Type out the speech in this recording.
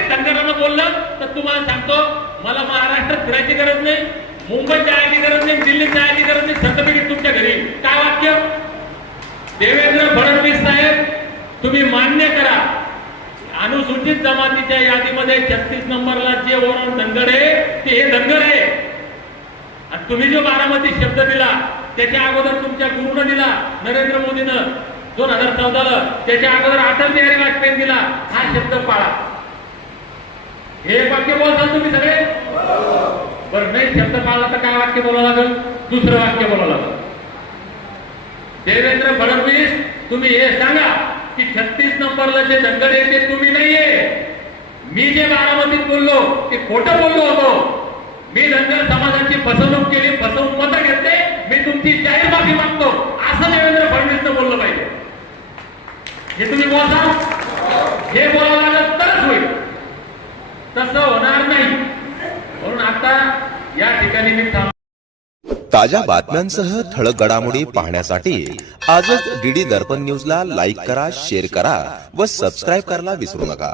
तर तुम्हाला सांगतो मला महाराष्ट्रात फिरायची गरज नाही मुंबईत जायची गरज नाही दिल्लीत जायची गरज नाही सर्टिफिकेट तुमच्या घरी काय वाक्य? देवेंद्र फडणवीस साहेब तुम्ही मान्य करा अनुसूचित जमातीच्या यादीमध्ये छत्तीस नंबरला जे ओरण धनगर आहे ते हे धनगर आहे. आणि तुम्ही जो बारामती शब्द दिला त्याच्या अगोदर तुमच्या गुरुनं दिला नरेंद्र मोदीनं दोन हजार चौदाला त्याच्या अगोदर अटल बिहारी वाजपेयी दिला हा शब्द पाळा. हे वाक्य बोलताल तुम्ही सगळे? बरं नाही शब्द पाळला तर काय वाक्य बोलावं लागेल? दुसरं वाक्य बोलावं लागेल. देवेंद्र फडणवीस तुम्ही हे सांगा की छत्तीस नंबरला जे धनगर येते तुम्ही नाहीये. मी जे बारामतीत बोललो ते खोटं बोललो होतो. मी दंगल समाजाची फसवणूक केली हे तुम्ही बोलता? हे बोलावं लागत तरच होईल. तसं होणार नाही. म्हणून आता या ठिकाणी मी थांब ताज्या बातम्यांसह ठळक घडामोडी पाहण्यासाठी आजच डीडी दर्पण न्यूजला लाईक करा शेअर करा व सबस्क्राईब करायला विसरू नका.